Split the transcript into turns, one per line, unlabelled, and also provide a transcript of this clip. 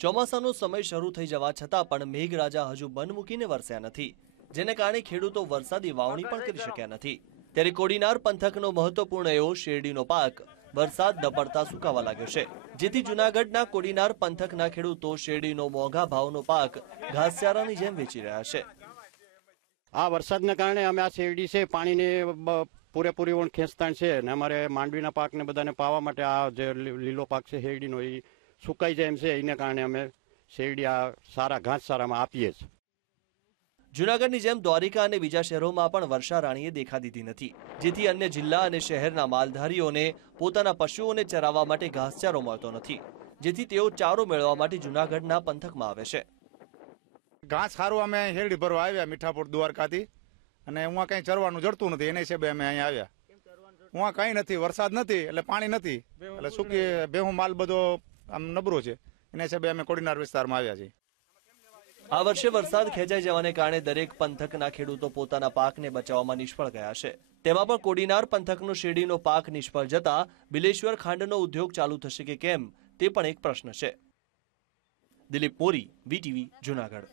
ચોમાસાનો સમય શરૂ થઈ જવા છતાં પણ મેઘરાજા હજુ બન મૂકીને વરસ્યા નથી. જેને કારણે ખેડૂતો વરસાદી વાવણી પણ કરી શક્યા નથી. ત્યારે કોડીનાર પંથકનો મહત્વપૂર્ણ એવો શેરડીનો પાક વરસાદ ન સુકાવા લાગ્યો છે. જેથી જૂનાગઢના કોડીનાર પંથકના ખેડૂતો શેરડીનો મોંઘા ભાવનો પાક ઘાસચારાની જેમ વેચી રહ્યા છે.
આ વરસાદને કારણે અમે આ શેરડી છે પાણીની પૂરેપૂરી ઓણ ખેંચતાણ છે અને અમારે માંડવીના પાકને બધાને પાવા માટે આ જે લીલો પાક છે શેરડીનો એ સુકાઈ જાય એમ છે એને કારણે અમે શેરડી આ સારા ઘાસચારામાં આપીએ છીએ.
જૂનાગઢની જેમ દ્વારિકા અને બીજા શહેરોમાં પણ વર્ષા રાણીએ દેખા દીધી નથી જેથી અન્ય જિલ્લા અને શહેરના માલધારીઓને પોતાના પશુઓને ચરાવવા માટે ઘાસચારો મળતો નથી જેથી તેઓ ચારો મેળવવા માટે જૂનાગઢના પંથકમાં આવે છે.
ઘાસ સારું અમે શેરડી ભરવા આવ્યા મીઠાપુર દ્વારકાથી. અને હું કઈ ચરવાનું જડતું નથી એને હિસાબે અમે અહીંયા આવ્યા. હું કઈ નથી વરસાદ નથી એટલે પાણી નથી. એટલે સુકી ભેહું માલ બધો આમ નબળો છે. એના હિસાબે અમે કોડીનાર વિસ્તારમાં આવ્યા છીએ.
આ વર્ષે વરસાદ ખેંચાઈ જવાને કારણે દરેક પંથકના ખેડૂતો પોતાના પાકને બચાવવામાં નિષ્ફળ ગયા છે. તેમાં પણ કોડીનાર પંથકનો શેરડીનો પાક નિષ્ફળ જતા બિલેશ્વર ખાંડનો ઉદ્યોગ ચાલુ થશે કે કેમ, તે પણ એક પ્રશ્ન છે. દિલીપ મોરી, વીટીવી, જૂનાગઢ.